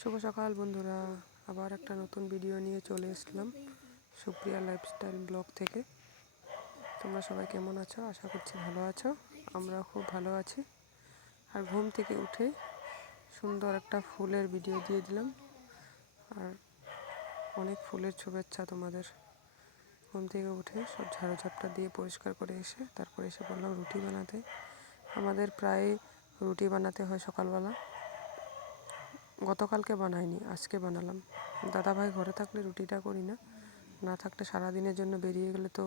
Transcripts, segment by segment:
শুভ সকাল বন্ধুরা, আবার একটা নতুন ভিডিও নিয়ে চলে এসলাম সুপ্রিয়া লাইফস্টাইল ব্লগ থেকে। তোমরা সবাই কেমন আছো? আশা করছি ভালো আছো। আমরা খুব ভালো আছি। আর ঘুম থেকে উঠে সুন্দর একটা ফুলের ভিডিও দিয়ে দিলাম, আর অনেক ফুলের শুভেচ্ছা তোমাদের। ঘুম থেকে উঠে সব ঝাড়ু ঝাপটা দিয়ে পরিষ্কার করে এসে তারপরে এসে বললাম রুটি বানাতে। আমাদের প্রায় রুটি বানাতে হয় সকালবেলা। গতকালকে বানাইনি, আজকে বানালাম। দাদাভাই ঘরে থাকলে রুটিটা করি না, না থাকলে সারাদিনের জন্য বেরিয়ে গেলে তো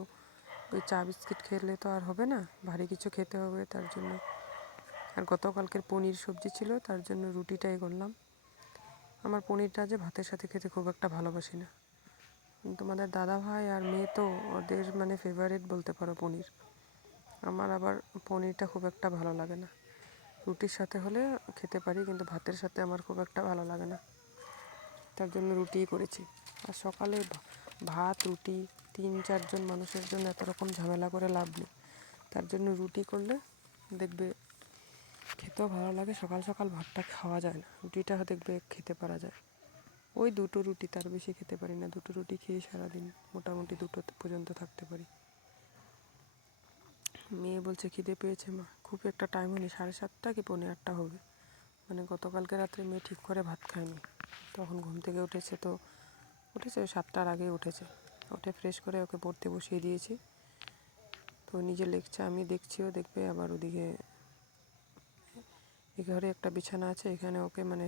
ওই চা বিস্কিট খেলে তো আর হবে না, ভারী কিছু খেতে হবে তার জন্য। আর গতকালকের পনির সবজি ছিল, তার জন্য রুটিটাই করলাম। আমার পনিরটা যে ভাতের সাথে খেতে খুব একটা ভালোবাসি না। তোমাদের দাদাভাই আর মেয়ে তো ওদের মানে ফেভারিট বলতে পারো পনির। আমার আবার পনিরটা খুব একটা ভালো লাগে না। রুটির সাথে হলে খেতে পারি, কিন্তু ভাতের সাথে আমার খুব একটা ভালো লাগে না, তার জন্য রুটিই করেছি। আর সকালে ভাত রুটি 3-4 জন মানুষের জন্য এত রকম ঝামেলা করে লাভ নেই, তার জন্য রুটি করলে দেখবে খেতেও ভালো লাগে। সকাল সকাল ভাতটা খাওয়া যায় না, রুটিটা দেখবে খেতে পারা যায়। ওই 2টো রুটি, তার বেশি খেতে পারি না। 2টো রুটি খেয়ে সারাদিন মোটামুটি 2টো পর্যন্ত থাকতে পারি। মেয়ে বলছে খিদে পেয়েছে মা। খুব একটা টাইম হয়নি, 7:30 কি 7:45 হবে। মানে গতকালকে রাত্রে মেয়ে ঠিক করে ভাত খায়নি, তখন ঘুম থেকে উঠেছে 7টার আগে উঠেছে। উঠে ফ্রেশ করে ওকে পড়তে বসিয়ে দিয়েছি। তো নিজে লিখছে, আমি দেখছিও দেখবে। আবার ওদিকে এই ঘরে একটা বিছানা আছে, এখানে ওকে মানে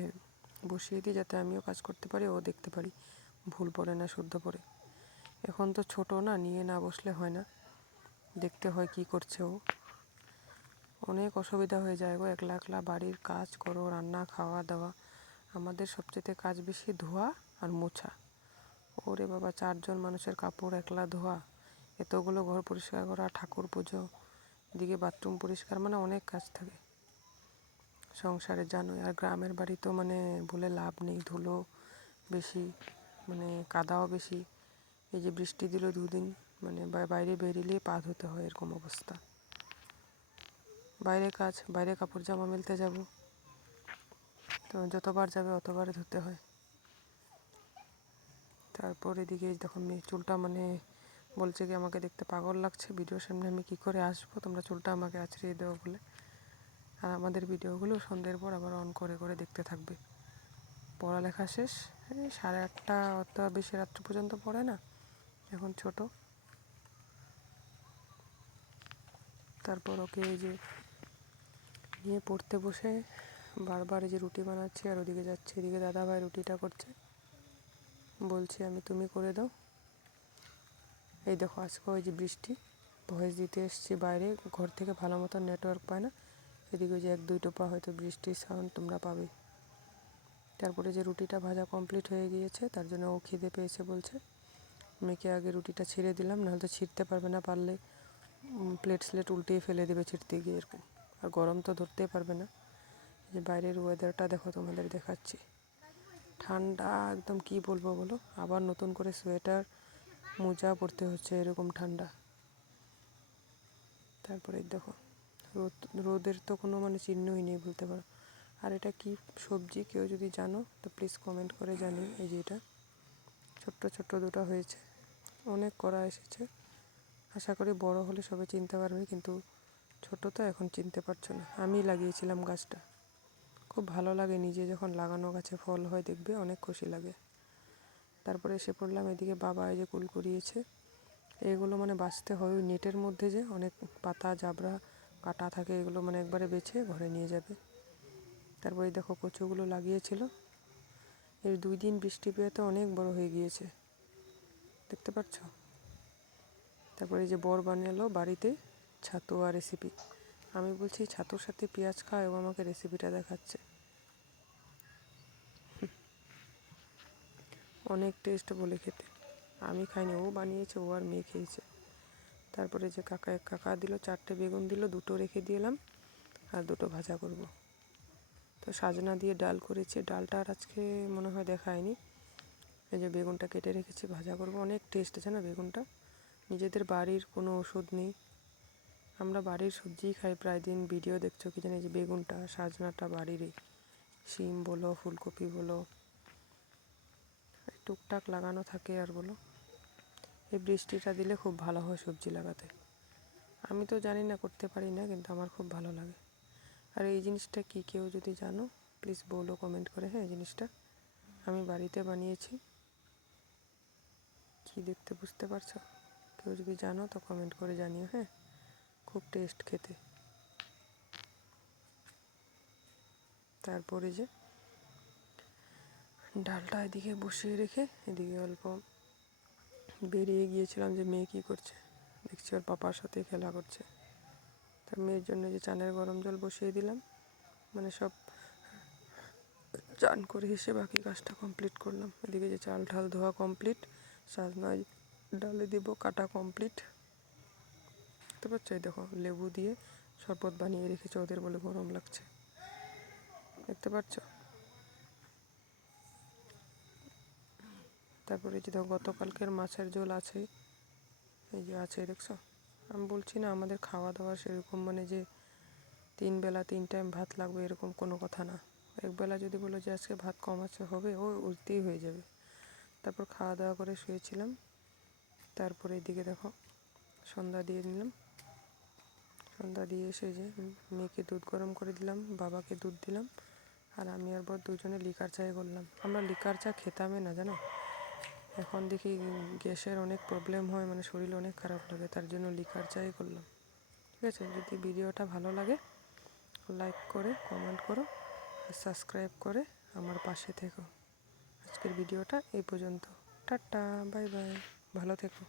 বসিয়ে দিই যাতে আমিও কাজ করতে পারি, ও দেখতে পারি ভুল পড়ে না শুদ্ধ পড়ে। এখন তো ছোট না, নিয়ে না বসলে হয় না, দেখতে হয় কি করছে ও। অনেক অসুবিধা হয়ে যায় গো, একলা একলা বাড়ির কাজ করো, রান্না খাওয়া দাওয়া। আমাদের সবচেয়ে কাজ বেশি ধোয়া আর মোছা। ওরে বাবা, 4 জন মানুষের কাপড় একলা ধোয়া, এতগুলো ঘর পরিষ্কার করা, ঠাকুর পুজো, এদিকে বাথরুম পরিষ্কার, মানে অনেক কাজ থাকে সংসারে, জানোই। আর গ্রামের বাড়ি তো মানে বলে লাভ নেই, ধুলো বেশি, মানে কাদাও বেশি। এই যে বৃষ্টি দিল 2 দিন, মানে বাইরে বেরিয়ে পা ধুতে হয়, এরকম অবস্থা। বাইরে কাপড় জামা মেলতে যাব, তো যতবার যাবে অতবার ধুতে হয়। তারপর এদিকে দেখো মেয়ে চুলটা মানে বলছে কি আমাকে দেখতে পাগল লাগছে, ভিডিওর সামনে আমি কি করে আসবো, তোমরা চুলটা আমাকে আঁচড়িয়ে দেবো বলে। আর আমাদের ভিডিওগুলো সন্ধ্যের পর আবার অন করে করে দেখতে থাকবে। পড়ালেখা শেষ, এই 8:30 অত বেশি রাত্রি পর্যন্ত পড়ে না, এখন ছোট। তারপর ওকে এই যে নিয়ে পড়তে বসে বারবার এই যে রুটি বানাচ্ছি, আর ওদিকে যাচ্ছে, এদিকে দাদাভাই রুটিটা করছে, বলছি আমি তুমি করে দাও। এই দেখো আজকে ওই যে বৃষ্টি, ভয়েস দিতে এসছি বাইরে, ঘর থেকে ভালো মতো নেটওয়ার্ক পায় না। এদিকে যে 1-2 টোপা হয়তো বৃষ্টির সাউন্ড তোমরা পাবে। তারপরে যে রুটিটা ভাজা কমপ্লিট হয়ে গিয়েছে, তার জন্য ও খিদে পেয়েছে বলছে। মেয়েকে আগে রুটিটা ছিঁড়ে দিলাম, নাহলে তো ছিঁড়তে পারবে না, পারলে প্লেট স্লেট উল্টিয়ে ফেলে দেবে ছিঁড়তে গিয়ে এরকম। আর গরম তো ধরতেই পারবে না। যে বাইরের ওয়েদারটা দেখো, তোমাদের দেখাচ্ছি, ঠান্ডা একদম, কি বলবো বলো। আবার নতুন করে সোয়েটার মোজা পরতে হচ্ছে, এরকম ঠান্ডা। তারপরে দেখো রোদের তো কোনো মানে চিহ্নই নেই বলতে পারো। আর এটা কি সবজি, কেউ যদি জানো তো প্লিজ কমেন্ট করে জানিও। এই যে এটা ছোট্ট ছোট্ট 2টা হয়েছে, অনেক করা এসেছে। আশা করি বড় হলে সবাই চিনতে পারবে, কিন্তু ছোট তো এখন চিনতে পারছো না। আমি লাগিয়েছিলাম গাছটা, খুব ভালো লাগে নিজে যখন লাগানো গাছে ফল হয়, দেখবে অনেক খুশি লাগে। তারপরে এসে পড়লাম এদিকে, বাবা এই যে কুল কুড়িয়েছে। এগুলো মানে বাছতে হয়, ওই নেটের মধ্যে যে অনেক পাতা জাবরা কাটা থাকে, এগুলো মানে একবারে বেছে ঘরে নিয়ে যাবে। তারপরে দেখো কচুগুলো লাগিয়েছিল, এই 2 দিন বৃষ্টি পেয়ে তো অনেক বড় হয়ে গিয়েছে, দেখতে পাচ্ছ। তারপরে এই যে বর বানালো বাড়িতে ছাতুয়া রেসিপি। আমি বলছি ছাতুর সাথে পেঁয়াজ খাও, এবং আমাকে রেসিপিটা দেখাচ্ছে। অনেক টেস্ট বলে খেতে, আমি খাইনি, ও বানিয়েছে, ও আর মেয়ে খেয়েছে। তারপরে যে কাকা দিল 4টে বেগুন দিল, 2টো রেখে দিলাম, আর 2টো ভাজা করব। তো সাজনা দিয়ে ডাল করেছি, ডালটা আর আজকে মনে হয় দেখায়নি। এই যে বেগুনটা কেটে রেখেছি, ভাজা করব। অনেক টেস্ট আছে না বেগুনটা, নিজেদের বাড়ির কোনো ওষুধ নেই, আমরা বাড়ির সবজিই খাই প্রায় দিন। ভিডিও দেখছো কি জানি, যে বেগুনটা সাজনাটা বাড়িরই, শিম বলো ফুলকপি বলো টুকটাক লাগানো থাকে আর বলো। এই বৃষ্টিটা দিলে খুব ভালো হয় সবজি লাগাতে। আমি তো জানি না, করতে পারি না, কিন্তু আমার খুব ভালো লাগে। আর এই জিনিসটা কি কেউ যদি জানো প্লিজ বলো কমেন্ট করে। হ্যাঁ, এই জিনিসটা আমি বাড়িতে বানিয়েছি। কি দেখতে বুঝতে পারছো? কেউ যদি জানো তো কমেন্ট করে জানিও। হ্যাঁ, খুব টেস্ট খেতে। তারপরে যে ডালটা এদিকে বসিয়ে রেখে এদিকে অল্প বেরিয়ে গিয়েছিলাম যে মেয়ে কী করছে, দেখছি ওর পাপার সাথে খেলা করছে। তার মেয়ের জন্য যে চানের গরম জল বসিয়ে দিলাম, মানে সব চান করে এসে বাকি কাজটা কমপ্লিট করলাম। এদিকে যে চাল ঢাল ধোয়া কমপ্লিট, সাজনায় ডালে দেবো কাটা কমপ্লিট। দেখতে পাচ্ছ? এই দেখো লেবু দিয়ে শরবত বানিয়ে রেখেছে ওদের, বলে গরম লাগছে। দেখতে পাচ্ছ? তারপরে যে দেখো গতকালকের মাছের ঝোল আছে, এই যে আছে দেখছো। আমি বলছি না আমাদের খাওয়া দাওয়া সেরকম মানে যে 3 বেলা 3 টাইম ভাত লাগবে এরকম কোনো কথা না। একবেলা যদি বলো যে আজকে ভাত কম আছে, হবে, ও উঠতেই হয়ে যাবে। তারপর খাওয়া দাওয়া করে শুয়েছিলাম। তারপরে এদিকে দেখো সন্ধ্যা দিয়ে নিলাম। সন্ধ্যা দিয়ে এসে যে মেয়েকে দুধ গরম করে দিলাম, বাবাকে দুধ দিলাম, আর আমি আর বর দুজনে লিকার চাই করলাম। আমরা লিকার চা খেতামই না, জানো। এখন দেখি গ্যাসের অনেক প্রবলেম হয়, মানে শরীর অনেক খারাপ লাগে, তার জন্য লিকার চাই করলাম। ঠিক আছে, যদি ভিডিওটা ভালো লাগে লাইক করে কমেন্ট করো, সাবস্ক্রাইব করে আমার পাশে থেকো। আজকের ভিডিওটা এই পর্যন্ত। টাটা, বাই বাই, ভালো থেকো।